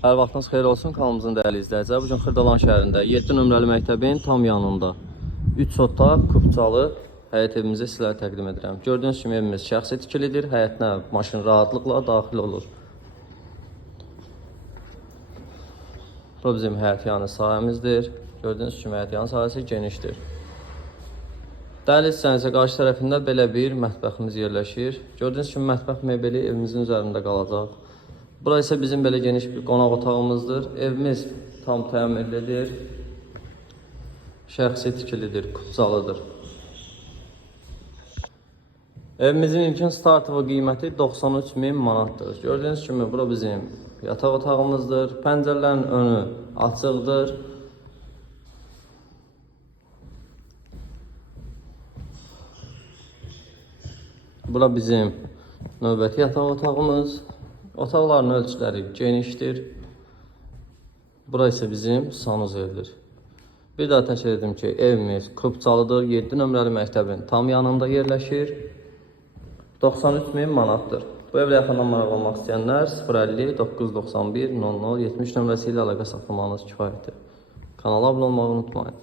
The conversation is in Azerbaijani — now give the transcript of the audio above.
Hər vaxtınız xeyir olsun kanalımızın dəyərli izləyicilər. Bugün Xırdalan şəhərində 7 nömrəli məktəbin tam yanında 3 otaq, kubcalı həyət evimizi sizlərə təqdim edirəm. Gördüyünüz kimi evimiz şəxsi tikilidir. Həyətinə maşın rahatlıqla daxil olur. Bu bizim həyətyanı sahəmizdir. Gördüyünüz kimi həyətyanı sahəsi genişdir. Dəhliz hissənin qarşı tərəfində belə bir mətbəximiz yerləşir. Gördüyünüz kimi mətbəx mebeli evimizin üzərində qalacaq. Burası isə bizim belə geniş bir qonaq otağımızdır. Evimiz tam təmirlidir. Şəxsi tikilidir, kubcalıdır. Evimizin ilkin startı qiyməti 93.000 manatdır. Gördüyünüz kimi bura bizim yataq otağımızdır. Pəncərələrin önü açıqdır. Bura bizim növbəti yataq otağımız. Otaqların ölçüləri genişdir. Bura isə bizim sanuzelidir. Bir daha təkrar edim ki, evimiz kubcalıdır. 7 nömrəli məktəbin tam yanında yerləşir. 93.000 manatdır. Bu evlə yaxından maraq olmaq istəyənlər 050 991 00 70 nömrəsi ilə əlaqə saxlamanız kifayətdir. Kanala abunə olmağı unutmayın.